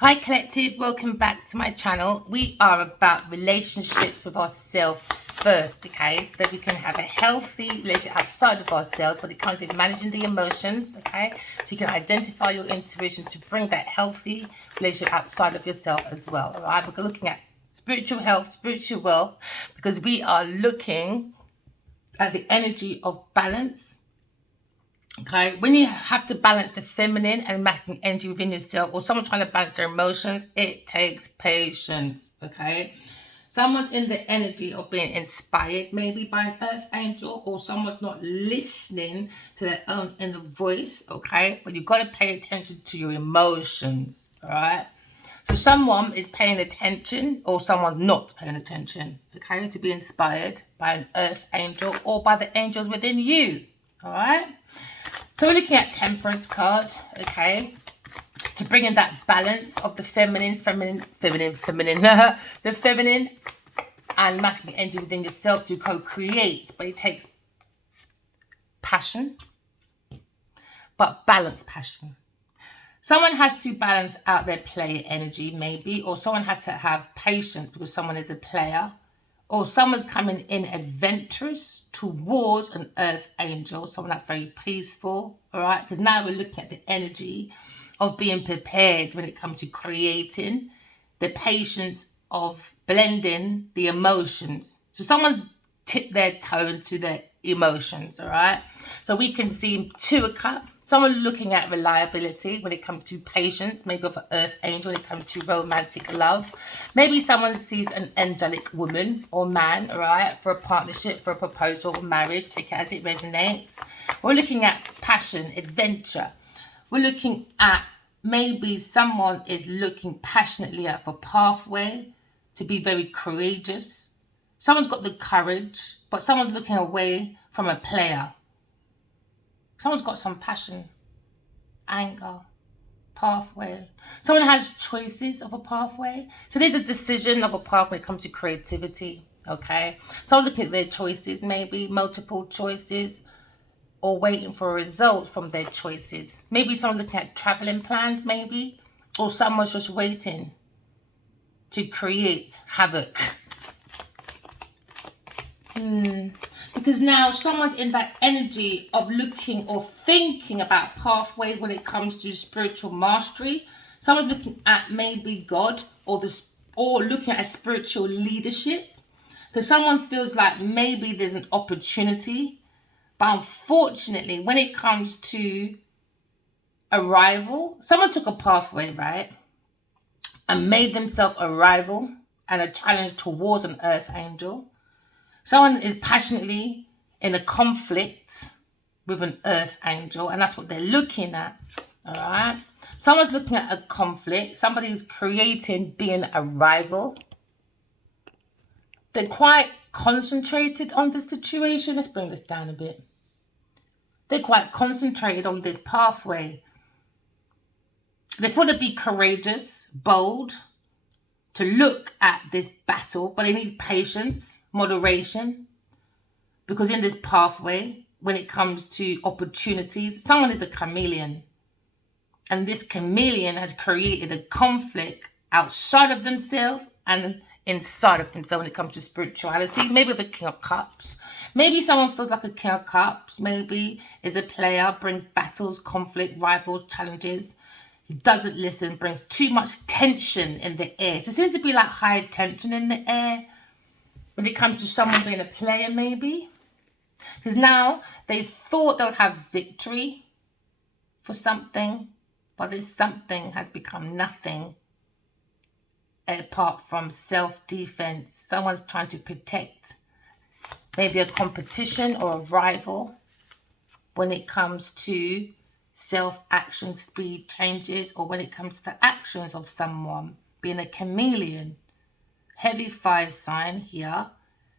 Hi Collective, welcome back to my channel. We are about relationships with ourselves first, okay? So that we can have a healthy relationship outside of ourselves when it comes to managing the emotions, okay? So you can identify your intuition to bring that healthy relationship outside of yourself as well, all right? We're looking at spiritual health, spiritual wealth, because we are looking at the energy of balance. Okay, when you have to balance the feminine and masculine energy within yourself, or someone trying to balance their emotions, it takes patience. Okay, someone's in the energy of being inspired, maybe by an earth angel, or someone's not listening to their own inner voice. Okay, but you've got to pay attention to your emotions. All right. So someone is paying attention, or someone's not paying attention. Okay, to be inspired by an earth angel or by the angels within you. All right. So we're looking at Temperance card, okay, to bring in that balance of the feminine, the feminine and masculine energy within yourself to co-create. But it takes passion, but balance passion. Someone has to balance out their player energy, maybe, or someone has to have patience because someone is a player. Or someone's coming in adventurous towards an earth angel, someone that's very peaceful, all right? Because now we're looking at the energy of being prepared when it comes to creating, the patience of blending the emotions. So someone's tipped their toe into their emotions, all right? So we can see Two of Cups. Someone looking at reliability when it comes to patience, maybe of an earth angel when it comes to romantic love. Maybe someone sees an angelic woman or man, all right, for a partnership, for a proposal, or marriage. Take it as it resonates. We're looking at passion, adventure. We're looking at maybe someone is looking passionately at a pathway to be very courageous. Someone's got the courage, but someone's looking away from a player. Someone's got some passion, anger, pathway. Someone has choices of a pathway. So there's a decision of a path when it comes to creativity, okay? Someone's looking at their choices, maybe multiple choices, or waiting for a result from their choices. Maybe someone looking at traveling plans, maybe, or someone's just waiting to create havoc. Because now someone's in that energy of looking or thinking about pathways when it comes to spiritual mastery. Someone's looking at maybe God or looking at a spiritual leadership. Because someone feels like maybe there's an opportunity, but unfortunately, when it comes to arrival, someone took a pathway, right, and made themselves a rival and a challenge towards an earth angel. Someone is passionately in a conflict with an earth angel, and that's what they're looking at, all right? Someone's looking at a conflict. Somebody's creating being a rival. They're quite concentrated on the situation. Let's bring this down a bit. They're quite concentrated on this pathway. They thought to be courageous, bold, to look at this battle, but they need patience, moderation, because in this pathway, when it comes to opportunities, someone is a chameleon, and this chameleon has created a conflict outside of themselves and inside of themselves when it comes to spirituality. Maybe with a King of Cups. Maybe someone feels like a King of Cups, maybe is a player, brings battles, conflict, rivals, challenges. He doesn't listen, brings too much tension in the air. So it seems to be like high tension in the air when it comes to someone being a player, maybe. Because now they thought they'll have victory for something, but this something has become nothing apart from self-defense. Someone's trying to protect maybe a competition or a rival when it comes to self-action, speed changes, or when it comes to the actions of someone being a chameleon. Heavy fire sign here.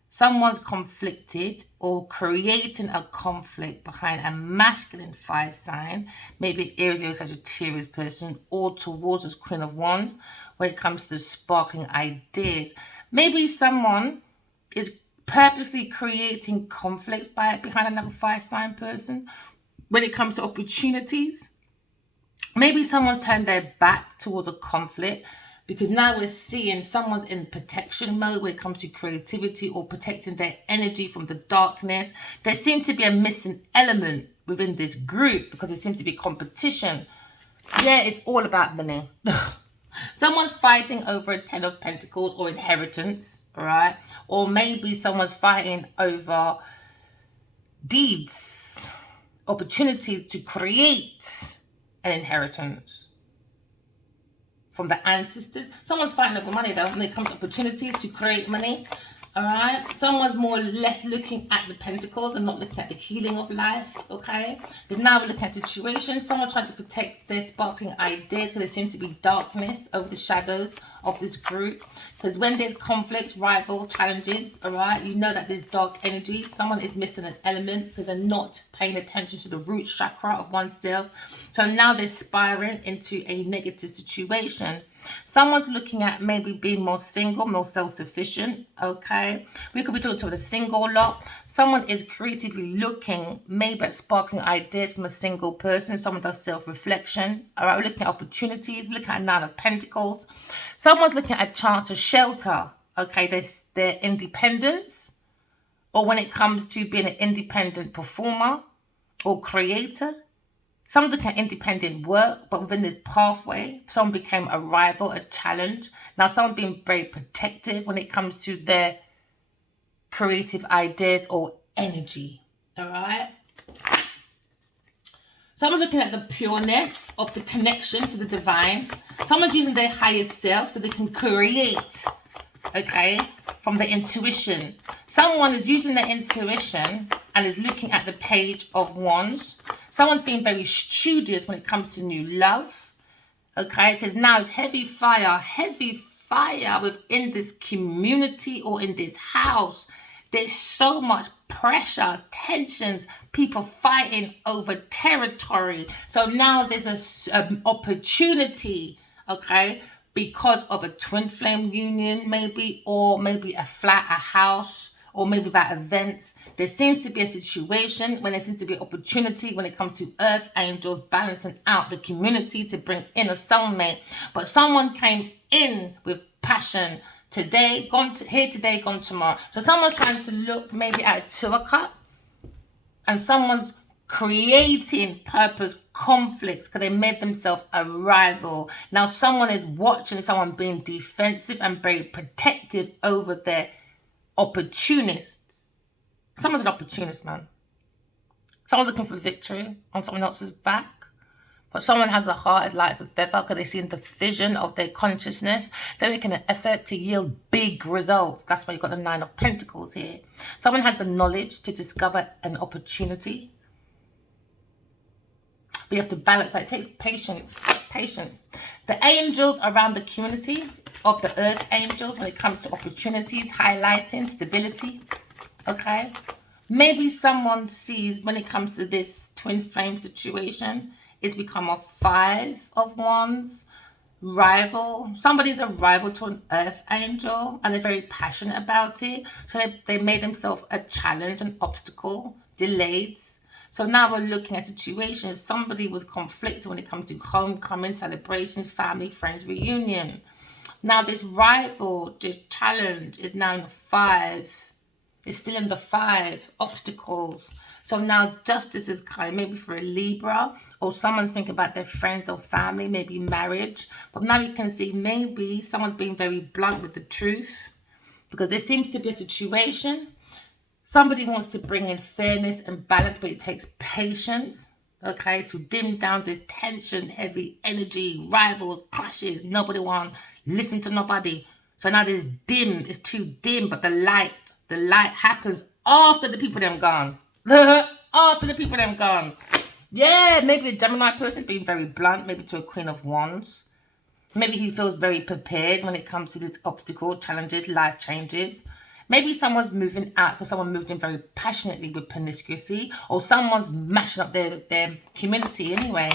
Someone's conflicted or creating a conflict behind a masculine fire sign, maybe Aries, Sagittarius person, or towards this Queen of Wands when it comes to the sparkling ideas. Maybe someone is purposely creating conflicts behind another fire sign person when it comes to opportunities. Maybe someone's turned their back towards a conflict because now we're seeing someone's in protection mode when it comes to creativity or protecting their energy from the darkness. There seems to be a missing element within this group because there seems to be competition. Yeah, it's all about money. Someone's fighting over a 10 of Pentacles or inheritance, right? Or maybe someone's fighting over deeds, opportunities to create an inheritance from the ancestors. Someone's fighting over money though when it comes to opportunities to create money. All right, someone's more or less looking at the pentacles and not looking at the healing of life. Okay, because now we're looking at situations. Someone trying to protect their sparkling ideas because there seems to be darkness over the shadows of this group. Because when there's conflicts, rival, challenges, all right, you know that there's dark energy. Someone is missing an element because they're not paying attention to the root chakra of oneself. So now they're spiraling into a negative situation. Someone's looking at maybe being more single, more self-sufficient, okay? We could be talking to a single lot. Someone is creatively looking maybe at sparking ideas from a single person. Someone does self-reflection, all right? We're looking at opportunities. We're looking at 9 of Pentacles. Someone's looking at a chance to shelter, okay? Their independence, or when it comes to being an independent performer or creator. Someone's looking at independent work, but within this pathway, someone became a rival, a challenge. Now, someone being very protective when it comes to their creative ideas or energy, all right? Someone's looking at the pureness of the connection to the divine. Someone's using their higher self so they can create, okay, from the intuition. Someone is using their intuition and is looking at the Page of Wands. Someone's being very studious when it comes to new love, okay? Because now it's heavy fire within this community or in this house. There's so much pressure, tensions, people fighting over territory. So now there's an opportunity, okay, because of a twin flame union maybe, or maybe a flat, a house, or maybe about events. There seems to be a situation when there seems to be an opportunity when it comes to earth angels balancing out the community to bring in a soulmate. But someone came in with passion today, here today, gone tomorrow. So someone's trying to look maybe at a 2 of Cups, and someone's creating purpose conflicts because they made themselves a rival. Now someone is watching someone being defensive and very protective over their opportunists. Someone's an opportunist, man. Someone's looking for victory on someone else's back. But someone has a heart as light as a feather because they've seen the vision of their consciousness. They're making an effort to yield big results. That's why you've got the 9 of Pentacles here. Someone has the knowledge to discover an opportunity. But you have to balance that. It takes patience. Patience. The angels around the community of the earth angels when it comes to opportunities, highlighting stability, okay? Maybe someone sees when it comes to this twin flame situation, it's become a 5 of Wands, rival. Somebody's a rival to an earth angel and they're very passionate about it. So they made themselves a challenge, an obstacle, delays. So now we're looking at situations. Somebody was conflicted when it comes to homecoming, celebrations, family, friends, reunion. Now this rival, this challenge is now in the 5. It's still in the 5, obstacles. So now justice is coming, maybe for a Libra, or someone's thinking about their friends or family, maybe marriage. But now you can see maybe someone's being very blunt with the truth because there seems to be a situation. Somebody wants to bring in fairness and balance, but it takes patience, okay, to dim down this tension, heavy energy, rival clashes. Nobody wants listen to nobody. So now there's dim, it's too dim, but the light happens after the people them gone. After the people them gone. Yeah, maybe the Gemini person being very blunt, maybe to a Queen of Wands. Maybe he feels very prepared when it comes to this obstacle, challenges, life changes. Maybe someone's moving out because someone moved in very passionately with promiscuity, or someone's mashing up their community anyway.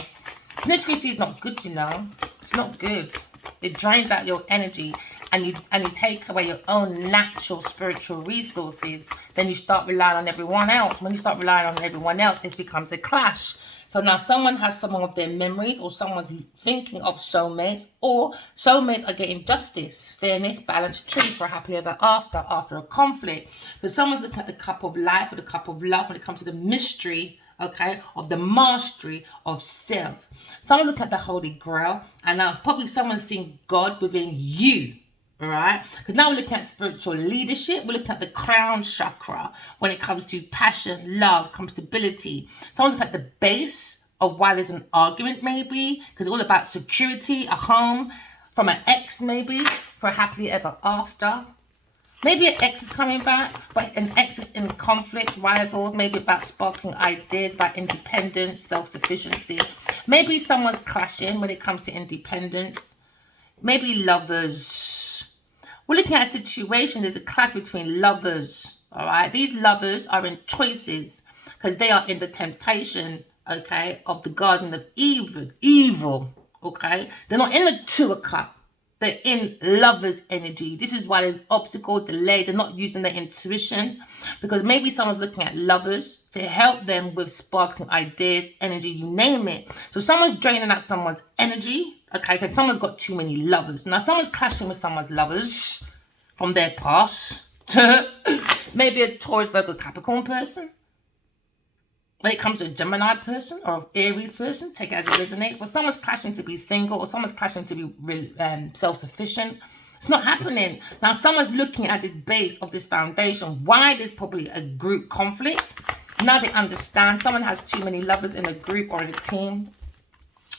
Promiscuity is not good, you know. It's not good. It drains out your energy and you take away your own natural spiritual resources. Then you start relying on everyone else. When you start relying on everyone else, it becomes a clash. So now someone has some of their memories, or someone's thinking of soulmates, or soulmates are getting justice, fairness, balance, truth for a happily ever after a conflict. Because someone's looking at the cup of life or the cup of love when it comes to the mystery, okay, of the mastery of self. Someone look at the Holy Grail, and now probably someone's seeing God within you. All right, because now we're looking at spiritual leadership. We're looking at the crown chakra when it comes to passion, love, compatibility. Someone's looking at the base of why there's an argument, maybe because it's all about security, a home, from an ex, maybe for a happily ever after. Maybe an ex is coming back, but an ex is in conflict, rivals, maybe about sparking ideas about independence, self-sufficiency. Maybe someone's clashing when it comes to independence. Maybe lovers. We're looking at a situation, there's a clash between lovers, all right? These lovers are in choices because they are in the temptation, okay, of the garden of evil, okay? They're not in the Two of Cups. They're in lovers' energy. This is why there's obstacle, delay. They're not using their intuition because maybe someone's looking at lovers to help them with sparking ideas, energy, you name it. So someone's draining out someone's energy, okay, because someone's got too many lovers. Now someone's clashing with someone's lovers from their past. Maybe a Taurus, Virgo, Capricorn person. When it comes to a Gemini person or an Aries person, take it as it resonates. But someone's clashing to be single, or someone's clashing to be self-sufficient. It's not happening. Now, someone's looking at this base of this foundation. Why there's probably a group conflict. Now they understand. Someone has too many lovers in a group or in a team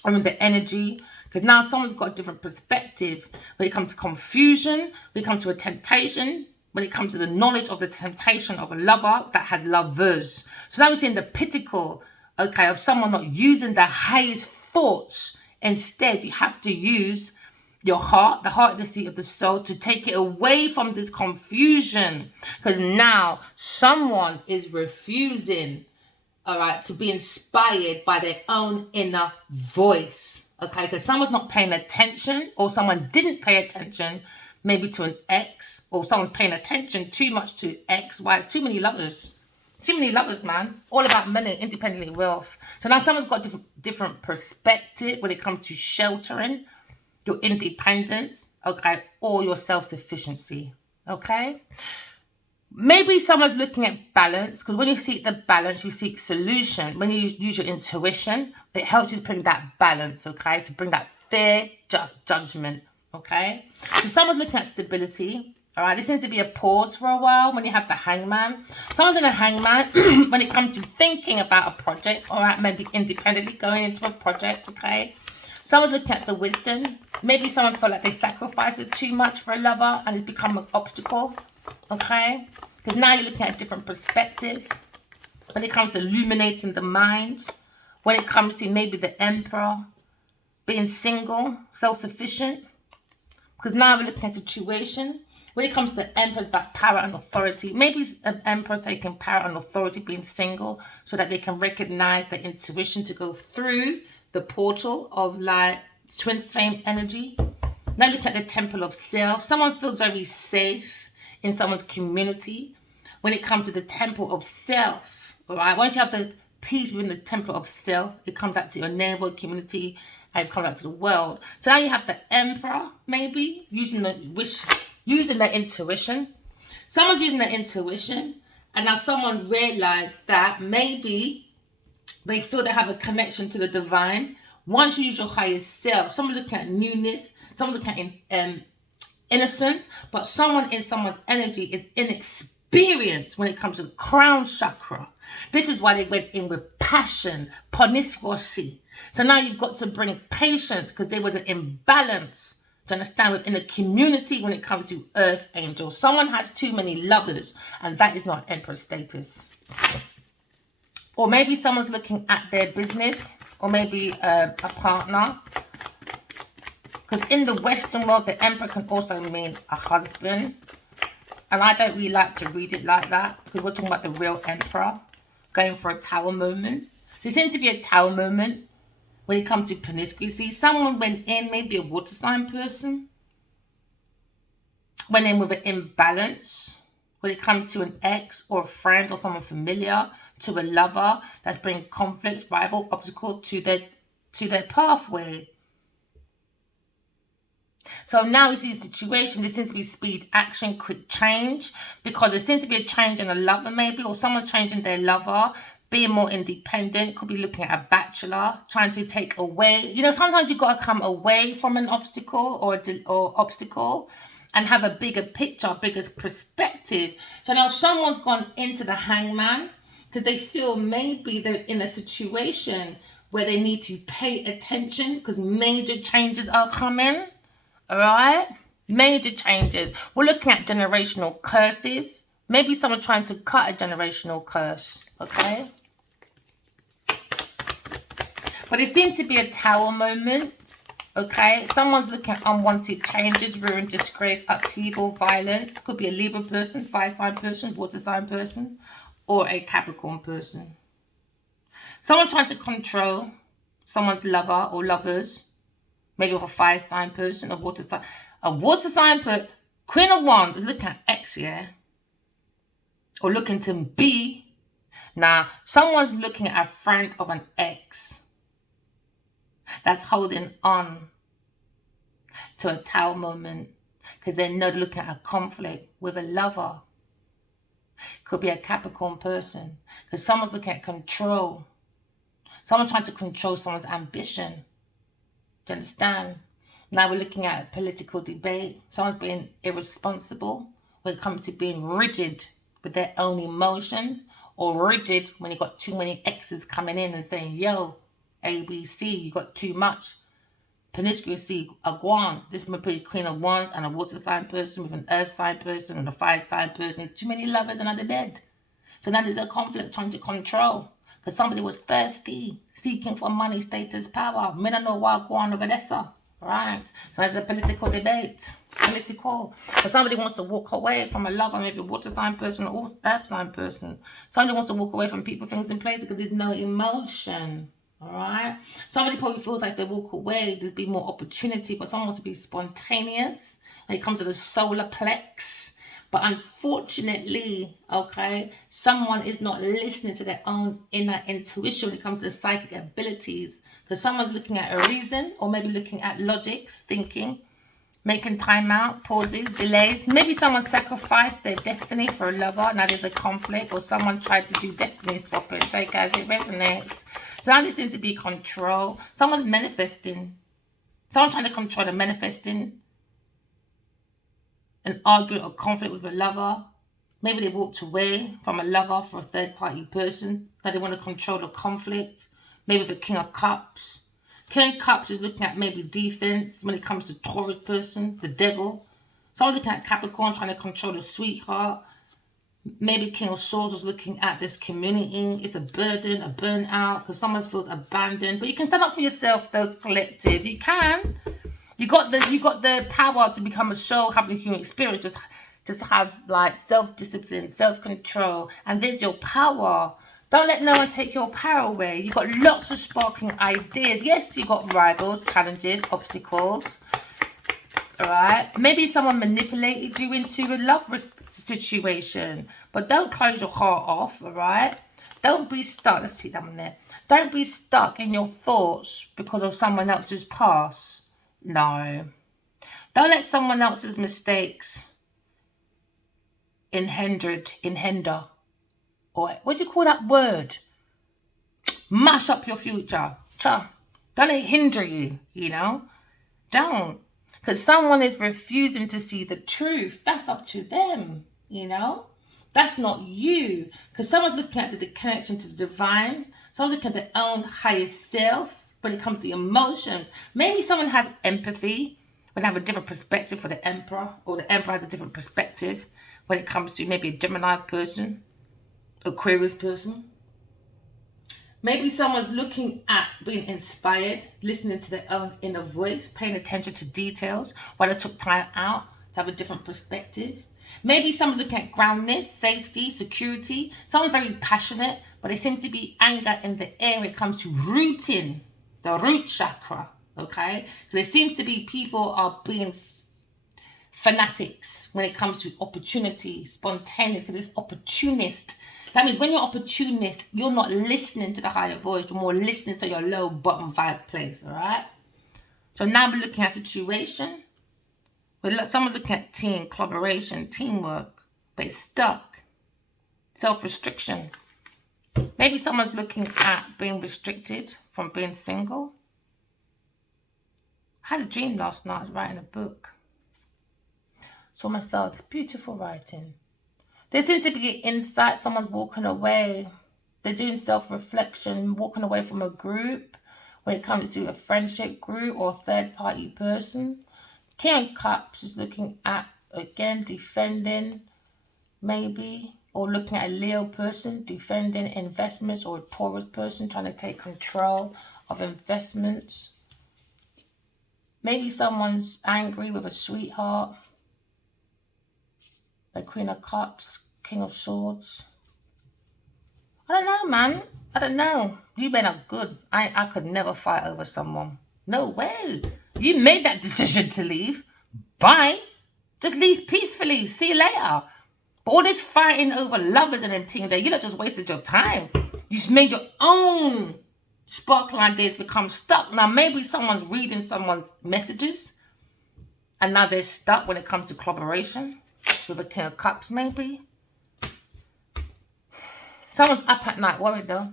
or in the energy. Because now someone's got a different perspective. When it comes to confusion, when it comes to a temptation, when it comes to the knowledge of the temptation of a lover that has lovers. So now we're seeing the pinnacle, okay, of someone not using the highest thoughts. Instead, you have to use your heart, the heart, the seat of the soul, to take it away from this confusion. Because now someone is refusing, all right, to be inspired by their own inner voice, okay? Because someone's not paying attention, or someone didn't pay attention, maybe to an ex, or someone's paying attention too much to X, Y, too many lovers. Too many lovers, man. All about money, independently wealth. So now someone's got different perspective when it comes to sheltering, your independence, okay, or your self-sufficiency, okay? Maybe someone's looking at balance, because when you seek the balance, you seek solution. When you use your intuition, it helps you to bring that balance, okay, to bring that fair judgment. Okay, so someone's looking at stability. All right, there seems to be a pause for a while when you have the hangman. Someone's in a hangman when it comes to thinking about a project. All right, maybe independently going into a project. Okay, someone's looking at the wisdom. Maybe someone felt like they sacrificed it too much for a lover and it's become an obstacle. Okay, because now you're looking at a different perspective when it comes to illuminating the mind. When it comes to maybe the emperor being single, self-sufficient. Because now we're looking at a situation. When it comes to the emperor, it's about power and authority. Maybe an emperor taking power and authority, being single, so that they can recognize their intuition to go through the portal of like twin flame energy. Now look at the temple of self. Someone feels very safe in someone's community when it comes to the temple of self. All right. Once you have the peace within the temple of self, it comes out to your neighborhood community. And come out to the world. So now you have the emperor, maybe using their intuition. Someone's using their intuition, and now someone realized that maybe they feel they have a connection to the divine. Once you use your highest self, someone looking at newness, someone looking at innocence, but someone in someone's energy is inexperienced when it comes to the crown chakra. This is why they went in with passion, promiscuity. So now you've got to bring patience because there was an imbalance, to understand, within the community when it comes to earth angels. Someone has too many lovers, and that is not emperor status. Or maybe someone's looking at their business, or maybe a partner. Because in the Western world, the emperor can also mean a husband. And I don't really like to read it like that, because we're talking about the real emperor going for a tower moment. There seems to be a tower moment when it comes to promiscuity. Someone went in, maybe a water sign person, went in with an imbalance when it comes to an ex or a friend or someone familiar, to a lover that's bringing conflicts, rival, obstacles to their pathway. So now we see the situation. There seems to be speed, action, quick change, because there seems to be a change in a lover maybe, or someone's changing their lover, being more independent. Could be looking at a bachelor, trying to take away. You know, sometimes you've got to come away from an obstacle or obstacle and have a bigger picture, bigger perspective. So now someone's gone into the hangman because they feel maybe they're in a situation where they need to pay attention because major changes are coming. All right, major changes. We're looking at generational curses. Maybe someone trying to cut a generational curse. Okay, but it seems to be a tower moment. Okay, someone's looking at unwanted changes, ruin, disgrace, upheaval, violence. Could be a Libra person, fire sign person, water sign person, or a Capricorn person. Someone trying to control someone's lover or lovers. Maybe with a fire sign person, a water sign. A water sign person, Queen of Wands is looking at X, yeah? Or looking to be. Now, someone's looking at a friend of an ex that's holding on to a tower moment because they're not looking at a conflict with a lover. Could be a Capricorn person because someone's looking at control. Someone trying to control someone's ambition. Do you understand? Now we're looking at a political debate. Someone's being irresponsible when it comes to being rigid with their own emotions, or rigid when you got too many exes coming in and saying, yo, ABC, you got too much. Promiscuity, Aguan. This might be a Queen of Wands and a water sign person with an earth sign person and a fire sign person. Too many lovers in the bed. So now there's a conflict trying to control. Because somebody was thirsty, seeking for money, status, power. Me don't know why go on over there, sir. Right? So there's a political debate. Political. But somebody wants to walk away from a lover, maybe a water sign person or earth sign person. Somebody wants to walk away from people, things in place because there's no emotion. Alright? Somebody probably feels like they walk away, there's be more opportunity, but someone wants to be spontaneous when it comes to the solar plex. But unfortunately, okay, someone is not listening to their own inner intuition when it comes to the psychic abilities. Because someone's looking at a reason, or maybe looking at logics, thinking, making time out, pauses, delays. Maybe someone sacrificed their destiny for a lover. Now there's a conflict, or someone tried to do destiny swapping. Take as it resonates. So now there seems to be control. Someone's manifesting. Someone trying to control the manifesting. An argument or conflict with a lover. Maybe they walked away from a lover for a third party person that they want to control the conflict. Maybe the King of Cups. King of Cups is looking at maybe defense when it comes to Taurus person, the devil. Someone looking at Capricorn trying to control the sweetheart. Maybe King of Swords was looking at this community. It's a burden, a burnout, because someone feels abandoned. But you can stand up for yourself though, collective. You can. You got the power to become a soul, having a human experience. Just have like self-discipline, self-control, and there's your power. Don't let no one take your power away. You got lots of sparking ideas. Yes, you got rivals, challenges, obstacles. All right. Maybe someone manipulated you into a love situation, but don't close your heart off. All right. Don't be stuck. Let's see that one there. Don't be stuck in your thoughts because of someone else's past. No. Don't let someone else's mistakes hinder. Or what do you call that word? Mash up your future. Don't let it hinder you, you know? Don't. Because someone is refusing to see the truth. That's up to them, you know? That's not you. Because someone's looking at the connection to the divine. Someone's looking at their own highest self. When it comes to emotions, maybe someone has empathy when they have a different perspective for the emperor, or the emperor has a different perspective when it comes to maybe a Gemini person, Aquarius person. Maybe someone's looking at being inspired, listening to their own inner voice, paying attention to details while they took time out to have a different perspective. Maybe someone's looking at groundness, safety, security. Someone's very passionate, but there seems to be anger in the air when it comes to rooting. The root chakra, okay? There seems to be people are being fanatics when it comes to opportunity, spontaneous, because it's opportunist. That means when you're opportunist, you're not listening to the higher voice, you're more listening to your low bottom vibe place, all right? So now we're looking at situation. Someone's looking at team, collaboration, teamwork, but it's stuck. Self-restriction. Maybe someone's looking at being restricted from being single. I had a dream last night. I was writing a book. Saw myself. Beautiful writing. There seems to be insight. Someone's walking away. They're doing self-reflection, walking away from a group when it comes to a friendship group or a third-party person. King of Cups is looking at, again, defending, maybe, or looking at a Leo person, defending investments, or a Taurus person trying to take control of investments. Maybe someone's angry with a sweetheart. The Queen of Cups, King of Swords. I don't know, man. I don't know. You men are good. I could never fight over someone. No way. You made that decision to leave. Bye. Just leave peacefully. See you later. But all this fighting over lovers and everything there, you lot just wasted your time. You just made your own sparkling ideas become stuck. Now maybe someone's reading someone's messages and now they're stuck when it comes to collaboration with a King of Cups, maybe. Someone's up at night worried though.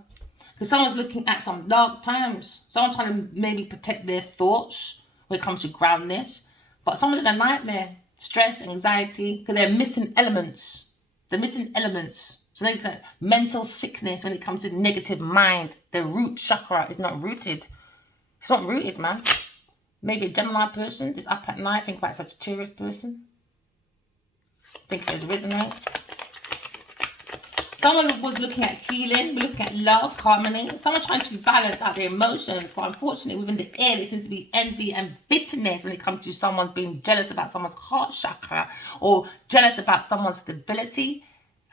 Because someone's looking at some dark times. Someone's trying to maybe protect their thoughts when it comes to groundness. But someone's in a nightmare. Stress, anxiety, because they're missing elements. They're missing elements. So they like mental sickness when it comes to negative mind. The root chakra is not rooted. It's not rooted, man. Maybe a Gemini person is up at night. Think about a Sagittarius person. Think it resonates. Someone was looking at healing, we're looking at love, harmony. Someone trying to balance out their emotions. But unfortunately, within the air, there seems to be envy and bitterness when it comes to someone being jealous about someone's heart chakra or jealous about someone's stability.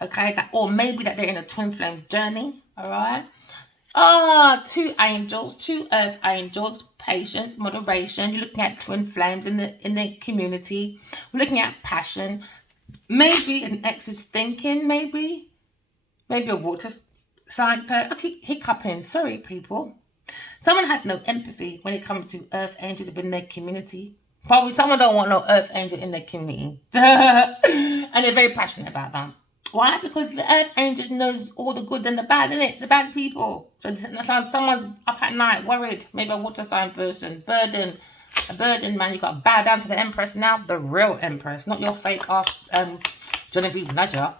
Okay, or maybe that they're in a twin flame journey. All right. Two angels, two earth angels, patience, moderation. You're looking at twin flames in the community. We're looking at passion. Maybe an ex is thinking, maybe a water sign. I keep hiccuping. Sorry, people. Someone had no empathy when it comes to earth angels within their community. Probably someone don't want no earth angel in their community. And they're very passionate about that. Why? Because the earth angels knows all the good and the bad, innit? The bad people. So someone's up at night worried. Maybe a water sign person. A burden, man. You got to bow down to the Empress now. The real Empress. Not your fake ass Genevieve Nudger.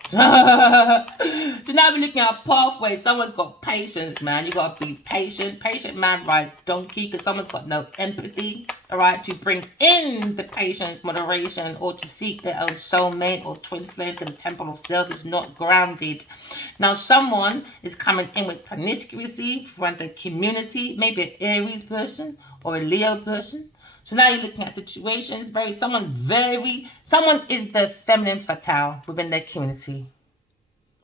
So now we're looking at pathways. Someone's got patience, man. You got to be patient. Patient man rides donkey because someone's got no empathy, all right, to bring in the patience, moderation, or to seek their own soulmate or twin flame because the temple of self is not grounded. Now, someone is coming in with promiscuity from the community, maybe an Aries person or a Leo person. So now you're looking at situations, someone is the feminine fatale within their community.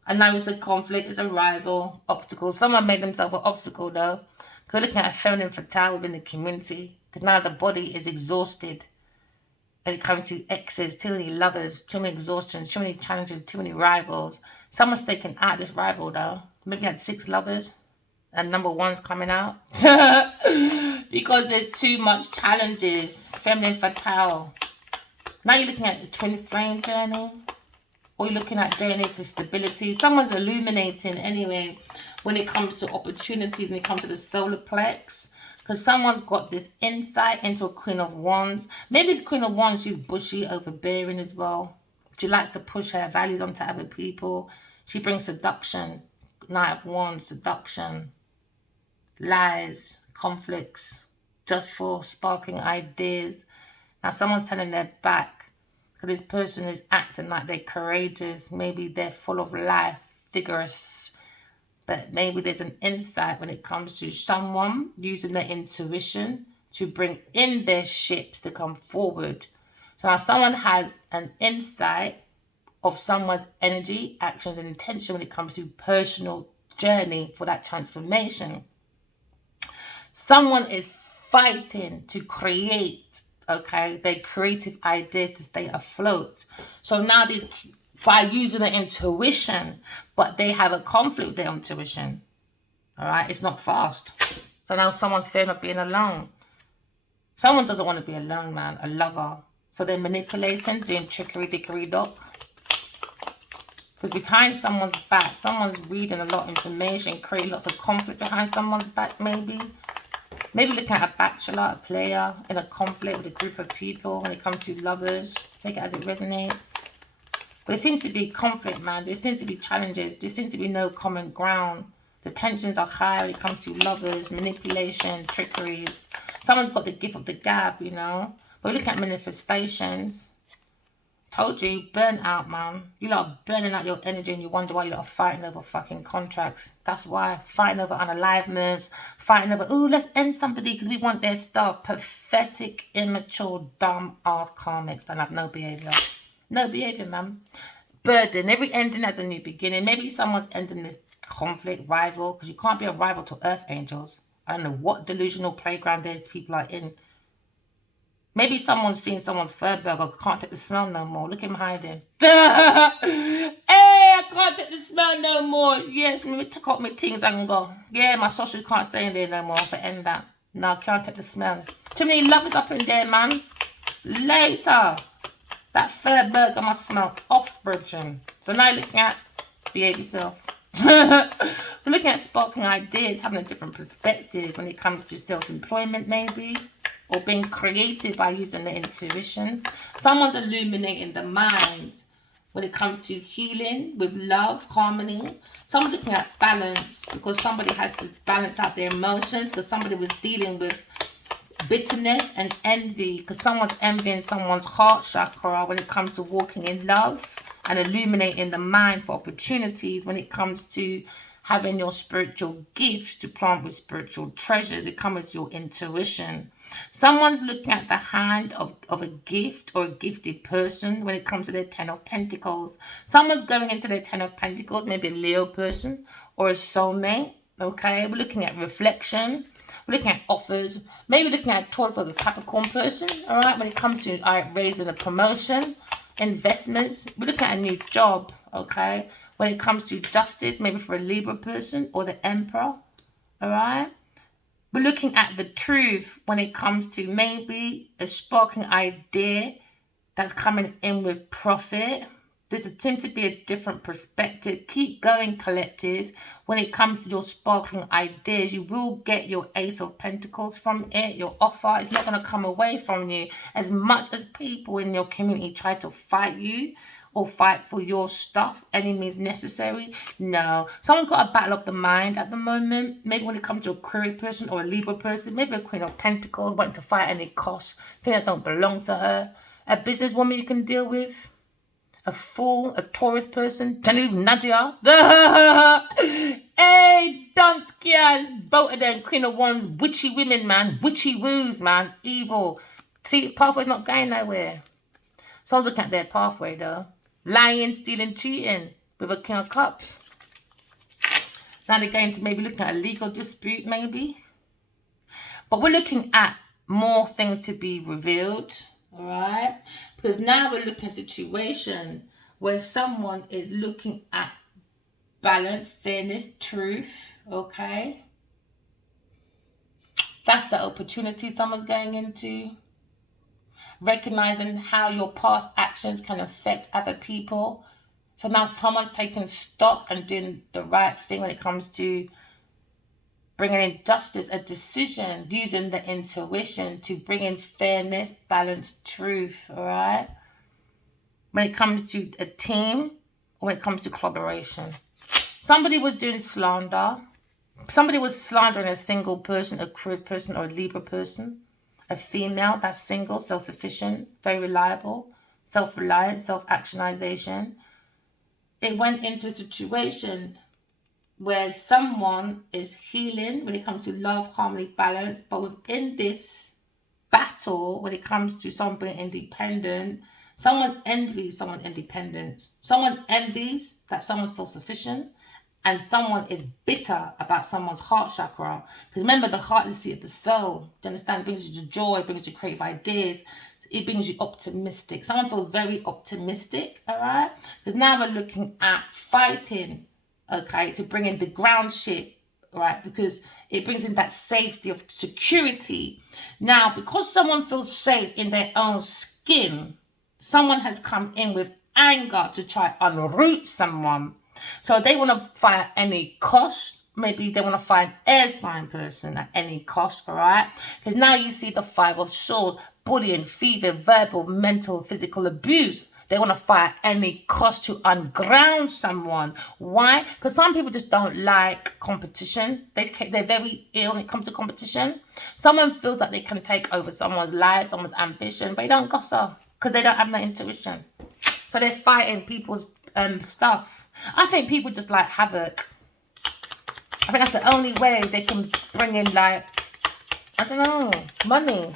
And now it's a conflict, it's a rival, obstacle. Someone made themselves an obstacle though. Because looking at a feminine fatale within the community, because now the body is exhausted. When it comes to exes, too many lovers, too many exhaustions, too many challenges, too many rivals. Someone's taken out this rival though. Maybe you had 6 lovers. And number 1's coming out. Because there's too much challenges. Feminine fatale. Now you're looking at the twin flame journey. Or you're looking at journey to stability. Someone's illuminating anyway when it comes to opportunities, when it comes to the solar plex. Because someone's got this insight into a Queen of Wands. Maybe it's Queen of Wands, she's bushy, overbearing as well. She likes to push her values onto other people. She brings seduction. Knight of Wands, seduction. Lies, conflicts, just for sparkling ideas. Now someone's turning their back because this person is acting like they're courageous. Maybe they're full of life, vigorous. But maybe there's an insight when it comes to someone using their intuition to bring in their ships to come forward. So now someone has an insight of someone's energy, actions, and intention when it comes to personal journey for that transformation. Someone is fighting to create okay, their creative ideas to stay afloat. So now these, by using their intuition, but they have a conflict with their intuition. All right, it's not fast. So now someone's fearing of being alone. Someone doesn't want to be alone, man, a lover. So they're manipulating, doing trickery, dickery, dock. Because behind someone's back, someone's reading a lot of information, creating lots of conflict behind someone's back, maybe. Maybe looking at a bachelor, a player, in a conflict with a group of people when it comes to lovers. Take it as it resonates. But there seems to be conflict, man. There seems to be challenges. There seems to be no common ground. The tensions are high when it comes to lovers, manipulation, trickeries. Someone's got the gift of the gab, you know. But we look at manifestations. Told you, burn out, man. You lot are burning out your energy and you wonder why you lot are fighting over fucking contracts. That's why. Fighting over unalivements. Fighting over, ooh, let's end somebody because we want their stuff. Pathetic, immature, dumb ass karmics don't have no behaviour. No behaviour, man. Burden. Every ending has a new beginning. Maybe someone's ending this conflict, rival, because you can't be a rival to earth angels. I don't know what delusional playground these people are in. Maybe someone's seen someone's third burger, can't take the smell no more. Look at him hiding. Hey, I can't take the smell no more. Yes, let me take out my things and go. Yeah, my sausage can't stay in there no more for end that. No, I can't take the smell. Too many lovers up in there, man. Later. That third burger must smell off, virgin. So now you're looking at behave yourself. We're looking at sparking ideas, having a different perspective when it comes to self-employment, maybe. Or being creative by using the intuition. Someone's illuminating the mind when it comes to healing with love, harmony. Someone's looking at balance because somebody has to balance out their emotions because somebody was dealing with bitterness and envy because someone's envying someone's heart chakra when it comes to walking in love and illuminating the mind for opportunities when it comes to having your spiritual gifts to plant with spiritual treasures. It comes with your intuition. Someone's looking at the hand of a gift or a gifted person when it comes to their Ten of Pentacles. Someone's going into their Ten of Pentacles, maybe a Leo person or a soulmate. Okay, we're looking at reflection. We're looking at offers. Maybe looking at Taurus or a Capricorn person. All right, when it comes to raising a promotion, investments. We're looking at a new job. Okay, when it comes to justice, maybe for a Libra person or the Emperor. All right. We're looking at the truth when it comes to maybe a sparking idea that's coming in with profit. This seems to be a different perspective. Keep going, collective. When it comes to your sparking ideas, you will get your Ace of Pentacles from it. Your offer is not going to come away from you. As much as people in your community try to fight you, or fight for your stuff, any means necessary. No. Someone's got a battle of the mind at the moment. Maybe when it comes to a Aquarius person or a Libra person, maybe a Queen of Pentacles, wanting to fight at any cost, things that don't belong to her. A businesswoman you can deal with. A fool, a Taurus person, Genevieve Nadia. Hey, Dunskia, both of them, Queen of Wands, witchy women, man. Witchy woos, man. Evil. See, pathway's not going nowhere. Someone's looking at their pathway, though. Lying, stealing, cheating with a King of Cups. Now they're going to maybe look at a legal dispute, maybe. But we're looking at more things to be revealed, all right? Because now we're looking at a situation where someone is looking at balance, fairness, truth, okay? That's the opportunity someone's going into. Recognizing how your past actions can affect other people. So now someone's taking stock and doing the right thing when it comes to bringing in justice, a decision, using the intuition to bring in fairness, balance, truth, all right? When it comes to a team, or when it comes to collaboration. Somebody was doing slander. Somebody was slandering a single person, a Aquarius person, or a Libra person. A female that's single, self-sufficient, very reliable, self-reliant, self-actualization. It went into a situation where someone is healing when it comes to love, harmony, balance. But within this battle, when it comes to someone being independent, someone envies someone's independence. Someone envies that someone's self-sufficient and someone is bitter about someone's heart chakra. Because remember, the heart is the seat of the soul. Do you understand? It brings you joy, it brings you creative ideas, it brings you optimistic. Someone feels very optimistic, all right? Because now we're looking at fighting, okay, to bring in the ground ship, right? Because it brings in that safety of security. Now, because someone feels safe in their own skin, someone has come in with anger to try and unroot someone. So they want to fight at any cost. Maybe they want to find air sign person at any cost, all right? Because now you see the 5 of swords, bullying, fever, verbal, mental, physical abuse. They want to fight at any cost to unground someone. Why? Because some people just don't like competition. They're very ill when it comes to competition. Someone feels like they can take over someone's life, someone's ambition, but they don't gossip because they don't have no intuition. So they're fighting people's stuff. I think people just like havoc. I think that's the only way they can bring in, like, I don't know, money.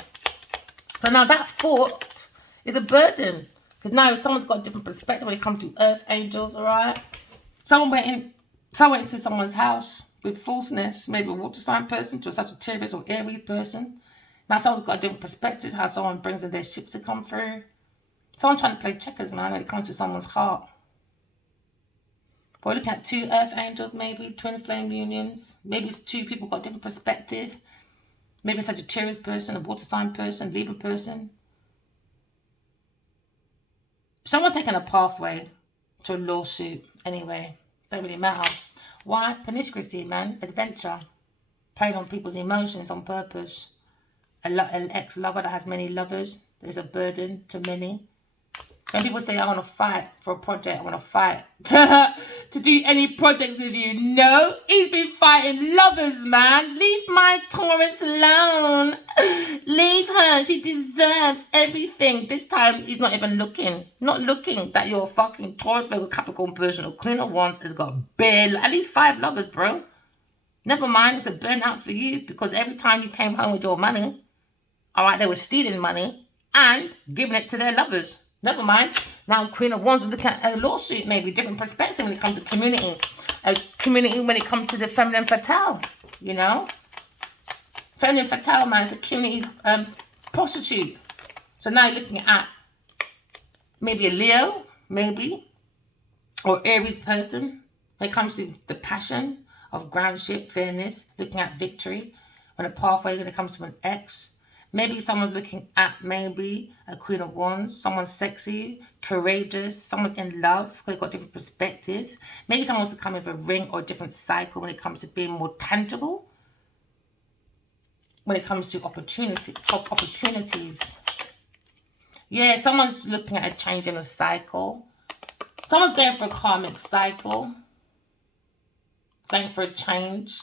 So now that thought is a burden. Because now someone's got a different perspective when it comes to earth angels, all right? Someone went into someone's house with falseness, maybe a water sign person to a Sagittarius or Aries person. Now someone's got a different perspective, how someone brings in their ships to come through. Someone's trying to play checkers, man, when it comes to someone's heart. We're looking at 2 earth angels, maybe twin flame unions. Maybe it's 2 people got different perspective. Maybe a Sagittarius person, a water sign person, Libra person. Someone's taking a pathway to a lawsuit anyway. Don't really matter. Why? Promiscuity, man. Adventure. Playing on people's emotions on purpose. An ex-lover that has many lovers. There's a burden to many. When people say, I want to fight for a project, I want to fight to do any projects with you. No, he's been fighting lovers, man. Leave my Taurus alone. Leave her. She deserves everything. This time, he's not even looking. Not looking that your fucking Taurus, Virgo, Capricorn person or Queen of Wands has got at least 5 lovers, bro. Never mind, it's a burnout for you because every time you came home with your money, all right, they were stealing money and giving it to their lovers. Never mind. Now, Queen of Wands will look at a lawsuit, maybe different perspective when it comes to community. A community when it comes to the feminine fatale, you know. Feminine fatale, man, is a community prostitute. So now you're looking at maybe a Leo, maybe, or Aries person when it comes to the passion of groundship, fairness, looking at victory, on a pathway when it comes to an ex. Maybe someone's looking at maybe a Queen of Wands. Someone's sexy, courageous. Someone's in love because they've got different perspective. Maybe someone wants to come with a ring or a different cycle when it comes to being more tangible. When it comes to opportunities. Yeah, someone's looking at a change in a cycle. Someone's going for a karmic cycle. Going for a change.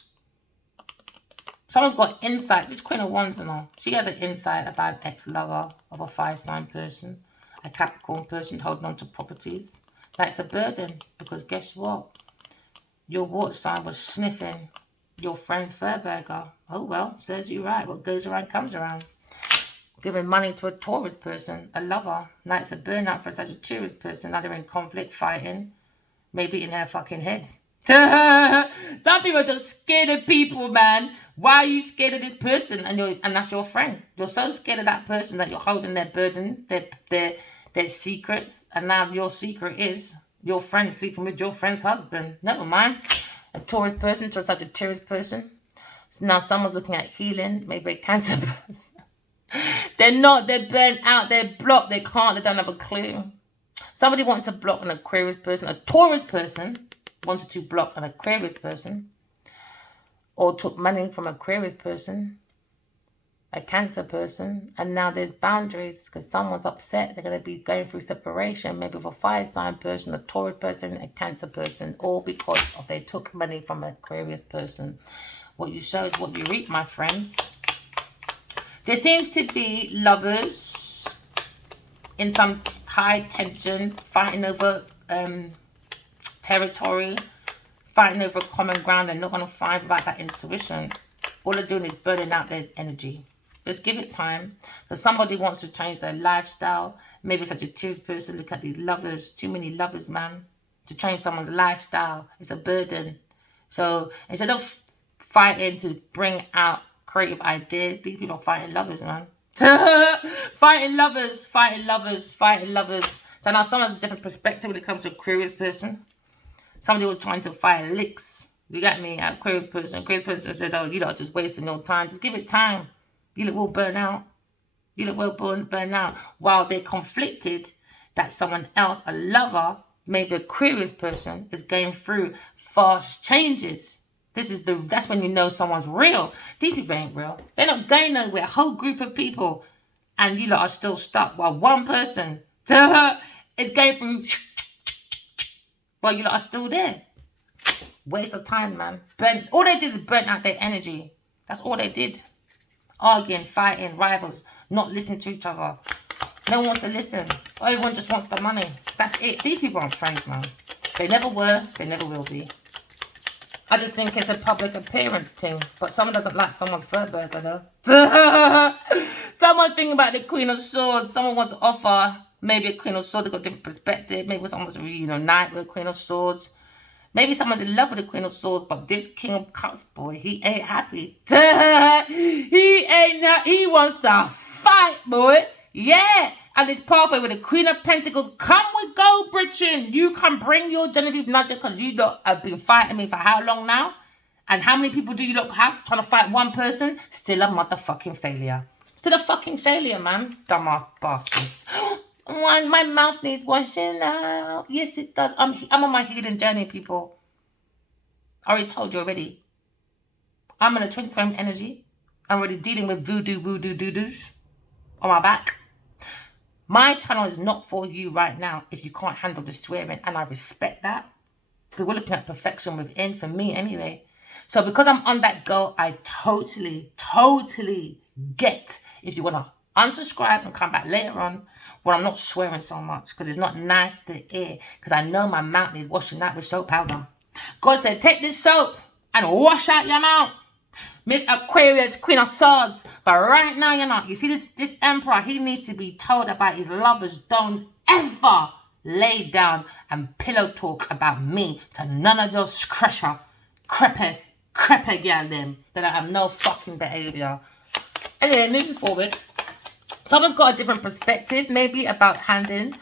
Someone's got insight. This Queen of Wands and all. She has an insight about an ex-lover of a 5-sign person. A Capricorn person holding on to properties. That's a burden. Because guess what? Your water sign was sniffing your friend's fur burger. Oh well, serves you right. What goes around comes around. Giving money to a Taurus person. A lover. Now it's a burnout for a Sagittarius person. Now they're in conflict, fighting. Maybe in their fucking head. Some people are just scared of people, man. Why are you scared of this person and that's your friend? You're so scared of that person that you're holding their burden, their secrets, and now your secret is your friend sleeping with your friend's husband. Never mind. A Taurus person to a Sagittarius person. So now someone's looking at healing, maybe a Cancer person. They're burnt out, they're blocked, they don't have a clue. Somebody wanted to block an Aquarius person, a Taurus person wanted to block an Aquarius person, or took money from an Aquarius person, a Cancer person, and now there's boundaries because someone's upset. They're going to be going through separation, maybe with a 5-sign person, a Taurus person, a Cancer person, all because they took money from an Aquarius person. What you sow is what you reap, my friends. There seems to be lovers in some high tension, fighting over territory, fighting over common ground. They're not going to fight about that intuition. All they're doing is burning out their energy. Just give it time. Because somebody wants to change their lifestyle. Maybe such a Sagittarius person. Look at these lovers. Too many lovers, man. To change someone's lifestyle. It's a burden. So instead of fighting to bring out creative ideas, these people are fighting lovers, man. Fighting lovers. So now someone has a different perspective when it comes to Aquarius person. Somebody was trying to fire licks. You got me? Aquarius person said, oh, you lot just wasting your time. Just give it time. You lot will burn out. Burn out. While they're conflicted that someone else, a lover, maybe Aquarius person, is going through fast changes. That's when you know someone's real. These people ain't real. They're not going nowhere. A whole group of people, and you lot are still stuck. While one person is going through, while you lot are still there. Waste of time, man. All they did is burn out their energy. That's all they did. Arguing, fighting, rivals, not listening to each other. No one wants to listen. Everyone just wants the money. That's it. These people aren't friends, man. They never were. They never will be. I just think it's a public appearance thing. But someone doesn't like someone's fur burger, though. Someone thinking about the Queen of Swords. Someone wants to offer maybe a Queen of Swords. They've got a different perspective. Maybe someone wants to reunite with a Queen of Swords. Maybe someone's in love with the Queen of Swords, but this King of Cups boy, he ain't happy. He wants to fight, boy. Yeah. And this pathway with the Queen of Pentacles. Come we go, Britain. You can bring your Genevieve Nudger because you lot have been fighting me for how long now? And how many people do you lot have trying to fight one person? Still a motherfucking failure. Still a fucking failure, man. Dumbass bastards. My mouth needs washing out. Yes, it does. I'm on my healing journey, people. I already told you already. I'm in a twin flame energy. I'm already dealing with voodoo doo-doos on my back. My channel is not for you right now if you can't handle the swearing, and I respect that. Because we're looking at perfection within, for me anyway. So because I'm on that go, I totally get if you want to unsubscribe and come back later on when I'm not swearing so much, because it's not nice to hear, because I know my mouth needs washing out with soap powder. God said, take this soap and wash out your mouth. Miss Aquarius, Queen of Swords. But right now, you're not. You see this Emperor, he needs to be told about his lovers. Don't ever lay down and pillow talk about me to none of those crepe girl them that I have no fucking behavior. Anyway, moving forward. Someone's got a different perspective, maybe about handing.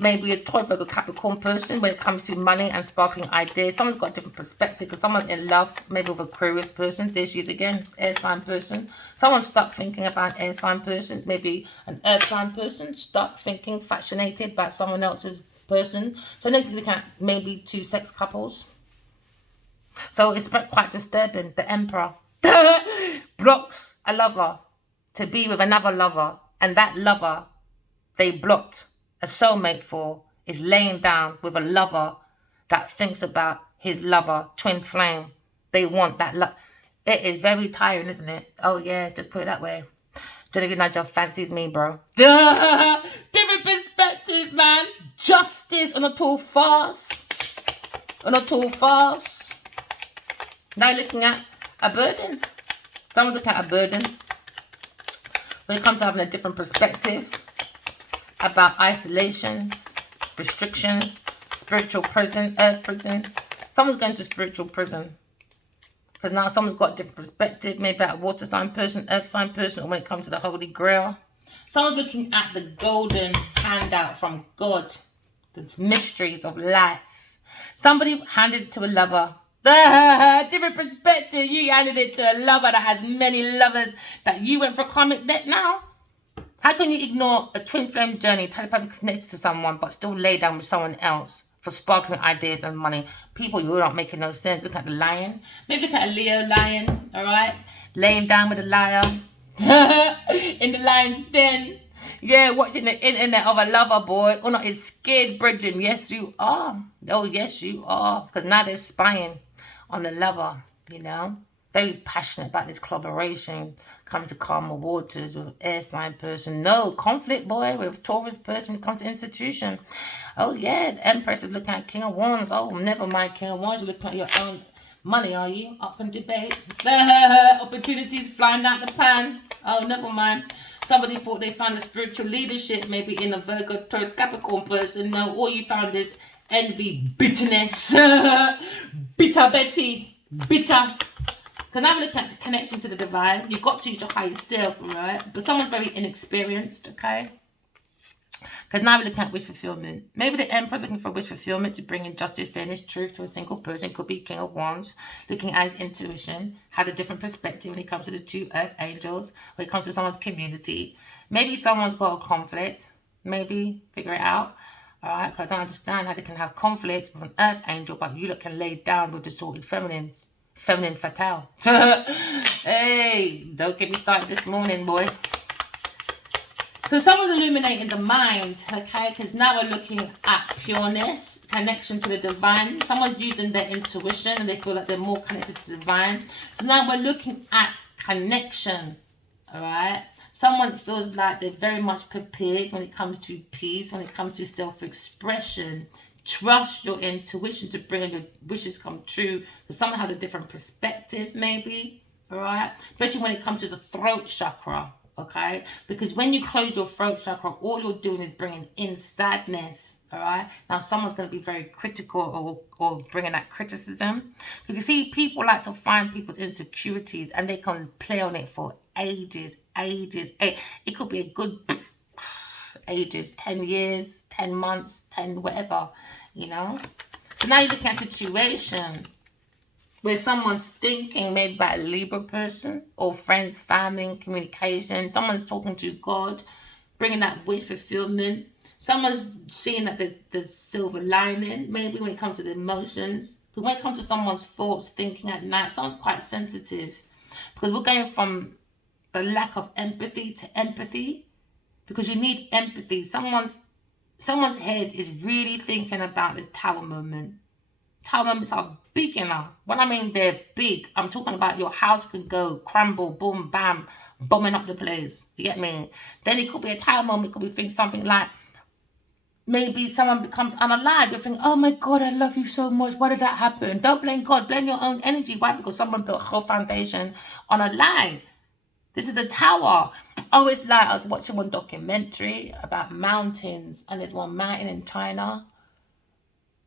Maybe a Tauro Virgo Capricorn person when it comes to money and sparkling ideas. Someone's got a different perspective because someone's in love, maybe with a Aquarius person. There she is again, air sign person. Someone's stuck thinking about an air sign person, maybe an earth sign person, stuck thinking, fascinated by someone else's person. So they're looking at maybe two sex couples. So it's quite disturbing. The Emperor blocks a lover to be with another lover, and that lover they blocked a soulmate for is laying down with a lover that thinks about his lover, twin flame. They want that love. It is very tiring, isn't it? Oh yeah, just put it that way. Genevieve Nudger fancies me, bro. Different perspective, man. Justice on a tall fast. Now looking at a burden. Someone's looking at a burden. When it comes to having a different perspective about isolations, restrictions, spiritual prison, earth prison. Someone's going to spiritual prison. Because now someone's got a different perspective, maybe about a water sign person, earth sign person, or when it comes to the Holy Grail. Someone's looking at the golden handout from God, the mysteries of life. Somebody handed it to a lover. Different perspective. You handed it to a lover that has many lovers that you went for a karmic debt now. How can you ignore a twin flame journey, telepathically connected to someone, but still lay down with someone else for sparkling ideas and money? People, you're not making no sense. Look at the lion. Maybe look at a Leo lion, all right? Laying down with a lion in the lion's den. Yeah, watching the internet of a lover boy. Or not, is scared, brethren. Yes, you are. Oh, yes, you are. Because now they're spying on the lover, you know? Very passionate about this collaboration. Come to calmer waters with air sign person. No conflict, boy, with Taurus person who comes to institution. Oh yeah, the Empress is looking at King of Wands. Oh, never mind, King of Wands. You're looking at your own money, are you? Up in debate. Opportunities flying out the pan. Oh, never mind. Somebody thought they found a spiritual leadership, maybe in a Virgo, Taurus, Capricorn person. No, all you found is envy, bitterness, bitter Betty. bitter. Because now we look at the connection to the divine. You've got to use your higher self, right? But someone's very inexperienced, okay? Because now we're looking at wish fulfillment. Maybe the Emperor's looking for wish fulfillment to bring in justice, fairness, truth to a single person. Could be King of Wands, looking at his intuition, has a different perspective when it comes to the two Earth Angels, when it comes to someone's community. Maybe someone's got a conflict. Maybe figure it out. All right, because I don't understand how they can have conflicts with an Earth Angel, but you look can lay down with distorted feminines. Feminine fatale. Hey, don't get me started this morning, boy. So someone's illuminating the mind, okay? Because now we're looking at pureness, connection to the divine. Someone's using their intuition and they feel like they're more connected to the divine. So now we're looking at connection, all right? Someone feels like they're very much prepared when it comes to peace, when it comes to self-expression. Trust your intuition to bring your wishes come true. Because someone has a different perspective, maybe, all right? Especially when it comes to the throat chakra. Okay, because when you close your throat chakra, all you're doing is bringing in sadness. All right, now someone's going to be very critical or bringing that criticism. Because you see, people like to find people's insecurities and they can play on it for ages. It could be a good ages, 10 years, 10 months, 10 whatever, you know. So now you're looking at a situation where someone's thinking maybe about a Libra person or friends, family, communication. Someone's talking to God, bringing that wish fulfillment. Someone's seeing that the silver lining, maybe when it comes to the emotions. Because when it comes to someone's thoughts, thinking at night, someone's quite sensitive. Because we're going from the lack of empathy to empathy. Because you need empathy. Someone's head is really thinking about this tower moment. Tower moments are big enough. When I mean they're big, I'm talking about your house could go crumble, boom, bam, bombing up the place. You get me? Then it could be a tower moment. It could be something like maybe someone becomes unalive. You think, oh my God, I love you so much. Why did that happen? Don't blame God. Blame your own energy. Why? Because someone built a whole foundation on a lie. This is the tower. Oh, it's like I was watching one documentary about mountains, and there's one mountain in China.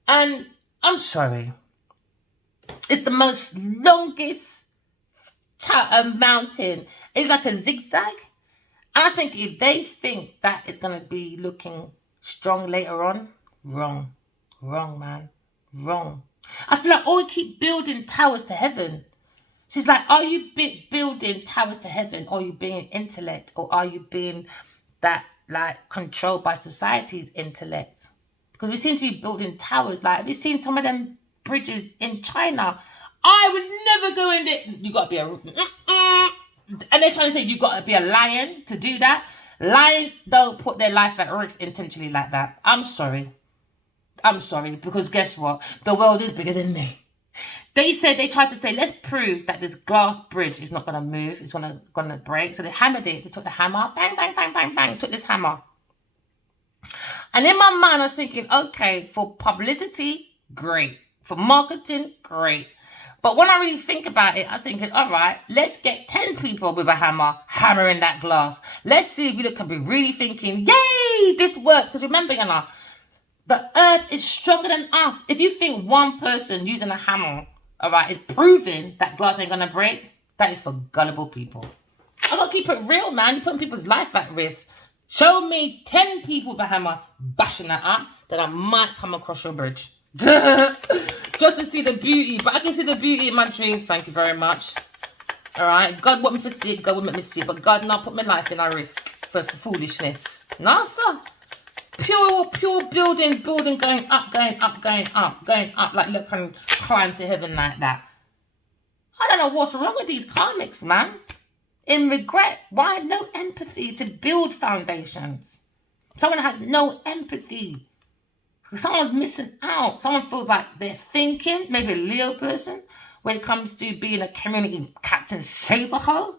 And I'm sorry. It's the most longest mountain. It's like a zigzag. And I think if they think that it's going to be looking strong later on, wrong. Wrong, man. Wrong. I feel like, oh, we keep building towers to heaven. She's like, are you building towers to heaven? Or are you being intellect? Or are you being that, like, controlled by society's intellect? Because we seem to be building towers. Like, have you seen some of them bridges in China? I would never go in there. You got to be a... And they're trying to say you got to be a lion to do that. Lions don't put their life at risk intentionally like that. I'm sorry. Because guess what? The world is bigger than me. They tried to say, let's prove that this glass bridge is not going to move. It's going to break. So they hammered it. They took the hammer. Bang, bang, bang, bang, bang. Took this hammer. And in my mind, I was thinking, okay, for publicity, great. For marketing, great. But when I really think about it, I was thinking, all right, let's get 10 people with a hammer hammering that glass. Let's see if we can be really thinking, yay, this works. Because remember, you know, the earth is stronger than us. If you think one person using a hammer, all right, is proving that glass ain't going to break, that is for gullible people. I got to keep it real, man. You're putting people's life at risk. Show me 10 people with a hammer bashing that up, then I might come across your bridge. Just to see the beauty. But I can see the beauty in my dreams. Thank you very much. All right. God want me to see it. God will make me see it. But God not put my life in a risk for foolishness. No, sir. Pure building, going up. Like, look, and climb to heaven like that. I don't know what's wrong with these karmics, man. In regret. Why? No empathy to build foundations. Someone has no empathy. Someone's missing out. Someone feels like they're thinking, maybe a Leo person, when it comes to being a community captain saver-ho.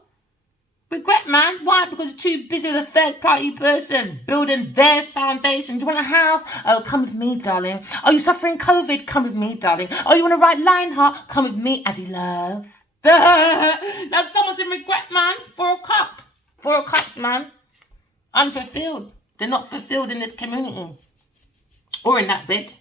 Regret, man. Why? Because you're too busy with a third-party person building their foundation. Do you want a house? Oh, come with me, darling. Are you suffering COVID? Come with me, darling. Oh, you want to write Lionheart? Come with me, Addie Love. Now someone's in regret, man. 4 of Cups, man. Unfulfilled. They're not fulfilled in this community. Or in that bed.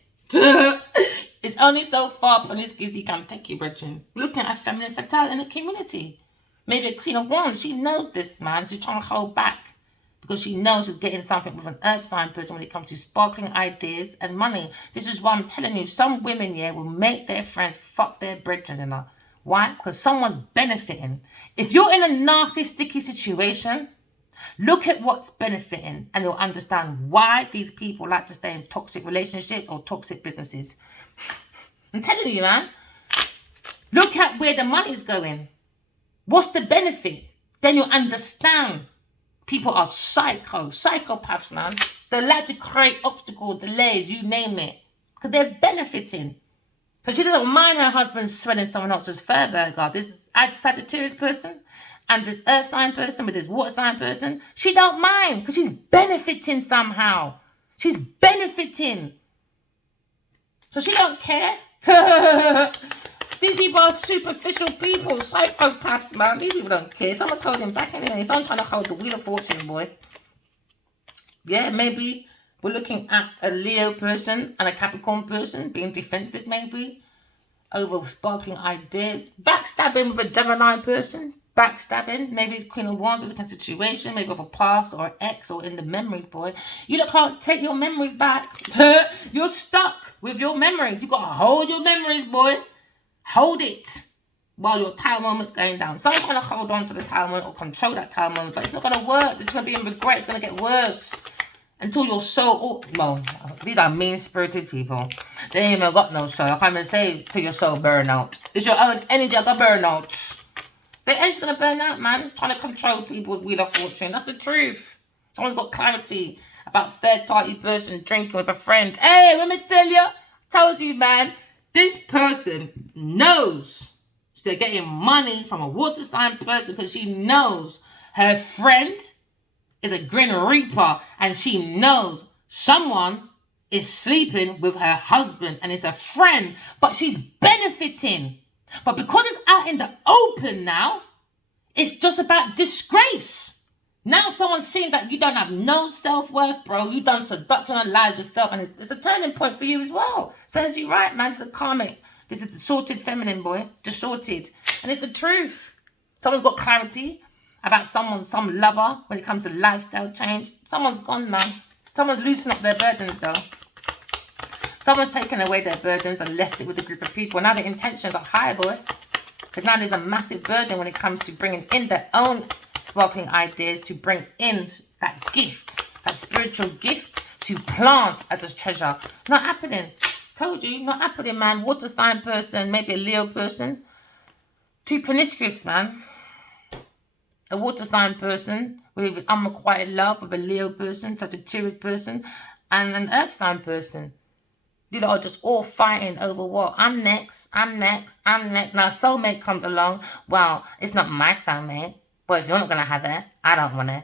It's It's only so far upon this giz you can take you, brethren. Looking at feminine fatale in the community. Maybe a Queen of Wands. She knows this, man. She's trying to hold back because she knows she's getting something with an earth sign person when it comes to sparkling ideas and money. This is why I'm telling you, some women, yeah, will make their friends fuck their brethren, you know. Why? Because someone's benefiting. If you're in a nasty, sticky situation, look at what's benefiting and you'll understand why these people like to stay in toxic relationships or toxic businesses. I'm telling you, man. Look at where the money's going. What's the benefit? Then you'll understand. People are psychopaths, man. They like to create obstacles, delays, you name it. Because they're benefiting. So she doesn't mind her husband smelling someone else's fur burger. This Sagittarius person and this earth sign person with this water sign person, she don't mind because she's benefiting somehow. She's benefiting. So she don't care. These people are superficial people, psychopaths, man. These people don't care. Someone's holding back anyway. Someone's trying to hold the wheel of fortune, boy. Yeah, maybe we're looking at a Leo person and a Capricorn person being defensive, maybe, over sparkling ideas. Backstabbing with a Gemini person. Backstabbing. Maybe it's Queen of Wands, looking at a situation, maybe of a past or an ex or in the memories, boy. You can't take your memories back. You're stuck with your memories. You got to hold your memories, boy. Hold it while your tower moment's going down. Someone's going to hold on to the tower moment or control that tower moment, but it's not going to work. It's going to be in regret. It's going to get worse until your soul... well, these are mean-spirited people. They ain't even got no soul. I can't even say to your soul burn out. It's your own energy that got burn out. The energy's going to burn out, man. Trying to control people's wheel of fortune. That's the truth. Someone's got clarity about third-party person drinking with a friend. Hey, let me tell you. Told you, man. This person knows they're getting money from a water sign person because she knows her friend is a grin reaper and she knows someone is sleeping with her husband and it's a friend, but she's benefiting. But because it's out in the open now, it's just about disgrace. Now someone's seeing that you don't have no self-worth, bro. You done seduction and lies yourself, and it's a turning point for you as well. Serves you right, man. It's a karmic. This is distorted feminine, boy. Distorted. And it's the truth. Someone's got clarity about some lover when it comes to lifestyle change. Someone's gone, man. Someone's loosened up their burdens, though. Someone's taken away their burdens and left it with a group of people. Now their intentions are high, boy. Because now there's a massive burden when it comes to bringing in their own sparkling ideas to bring in that gift, that spiritual gift to plant as a treasure. Not happening. Told you, not happening, man. Water sign person, maybe a Leo person. Too promiscuous, man. A water sign person with unrequited love, with a Leo person, Sagittarius person, and an earth sign person. You lot are just all fighting over what? I'm next, I'm next, I'm next. Now, soulmate comes along. Well, it's not my soulmate. But if you're not going to have it, I don't want it.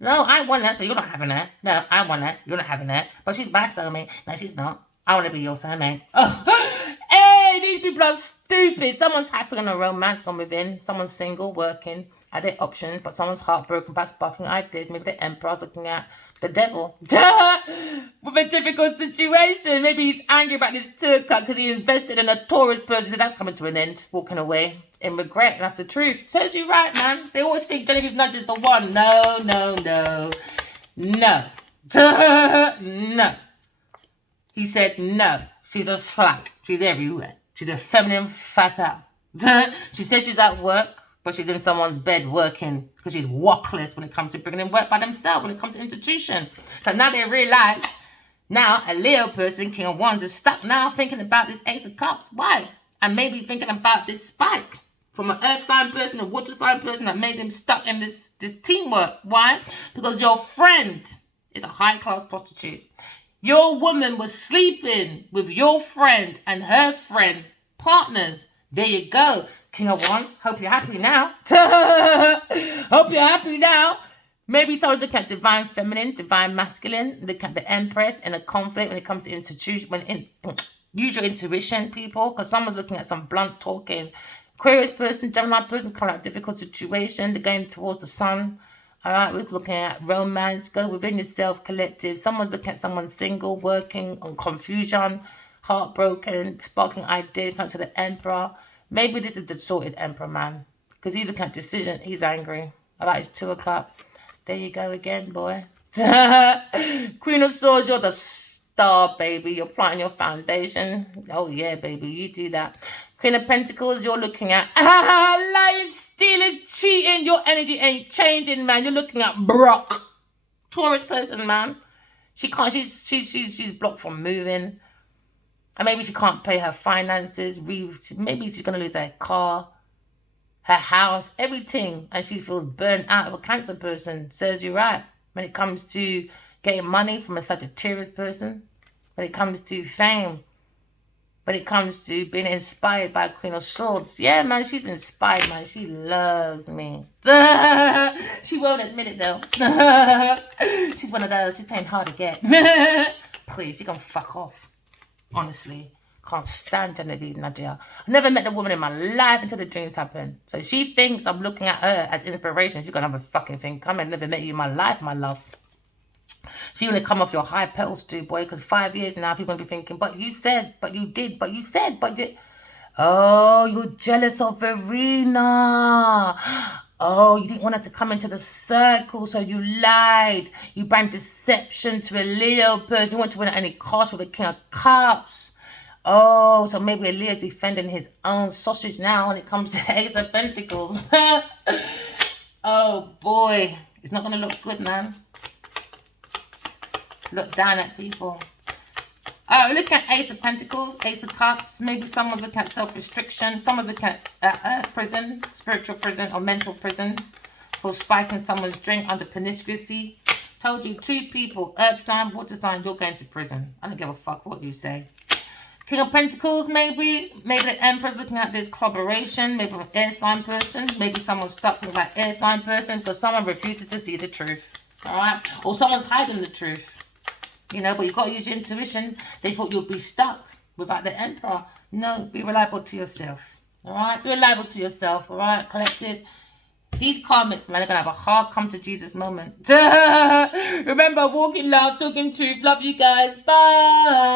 No, I want it, so you're not having it. No, I want it, you're not having it. But she's my soulmate. No, she's not. I want to be your soulmate. Oh. Hey, these people are stupid. Someone's happy on a romance gone within. Someone's single, working, at their options, but someone's heartbroken by sparkling ideas. Maybe the emperor looking at the devil. With a difficult situation. Maybe he's angry about this tour cut because he invested in a Taurus person. So that's coming to an end. Walking away in regret. And that's the truth. Serves you right, man. They always think Genevieve Nudge is the one. No, no, no. No. No. He said no. She's a slack. She's everywhere. She's a feminine fatale. She says she's at work, but she's in someone's bed working because she's workless when it comes to bringing in work by themselves, when it comes to institution. So now they realize, now a Leo person, King of Wands, is stuck now thinking about this Ace of Cups. Why? And maybe thinking about this spike from an earth sign person, a water sign person that made him stuck in this teamwork. Why? Because your friend is a high-class prostitute. Your woman was sleeping with your friend and her friend's partners. There you go. King of Wands, hope you're happy now. Hope you're happy now. Maybe someone's looking at divine feminine, divine masculine. Look at the Empress in a conflict when it comes to institution, use your intuition, people, because someone's looking at some blunt talking. Aquarius person, Gemini person coming out of a difficult situation. They're going towards the sun. All right, we're looking at romance. Go within yourself, collective. Someone's looking at someone single, working on confusion, heartbroken, sparking idea, come to the Emperor. Maybe this is the sorted Emperor, man. Because he's looking at decision. He's angry. About his 2 o'clock. There you go again, boy. Queen of Swords, you're the star, baby. You're planting your foundation. Oh, yeah, baby. You do that. Queen of Pentacles, you're looking at lying, stealing, cheating. Your energy ain't changing, man. You're looking at Brock. Taurus person, man. She can't, she's blocked from moving. And maybe she can't pay her finances. Maybe she's going to lose her car, her house, everything. And she feels burnt out of a Cancer person. Serves you right. When it comes to getting money from a Sagittarius person. When it comes to fame. When it comes to being inspired by Queen of Swords. Yeah, man, she's inspired, man. She loves me. She won't admit it, though. She's one of those. She's playing hard to get. Please, you can fuck off. Honestly. Can't stand Genevieve Nadia. I've never met a woman in my life until the dreams happen. So she thinks I'm looking at her as inspiration. She's got another fucking thing coming. I've never met you in my life, my love. So you want to come off your high pedestal, boy, because 5 years now, people will be thinking, but you said, but you did, but you said, but you... Oh, you're jealous of Verena. Oh, you didn't want her to come into the circle, so you lied. You brought deception to a Leo person. You want to win at any cost with a King of Cups. Oh, so maybe a Leo's defending his own sausage now when it comes to Ace of Pentacles. Oh, boy. It's not going to look good, man. Look down at people. We're looking at Ace of Pentacles, Ace of Cups. Maybe someone's looking at self-restriction. Someone's looking at prison, spiritual prison or mental prison for spiking someone's drink under promiscuity. Told you 2 people, earth sign, water sign, you're going to prison. I don't give a fuck what you say. King of Pentacles, maybe. Maybe the Emperor's looking at this collaboration. Maybe an air sign person. Maybe someone's stuck with that air sign person because someone refuses to see the truth. Alright? Or someone's hiding the truth. You know, but you've got to use your intuition. They thought you'd be stuck without the Emperor. No, be reliable to yourself. Alright? Be reliable to yourself. Alright? Collective. These karmics, man, are going to have a hard come to Jesus moment. Remember, walk in love, talking truth. Love you guys. Bye.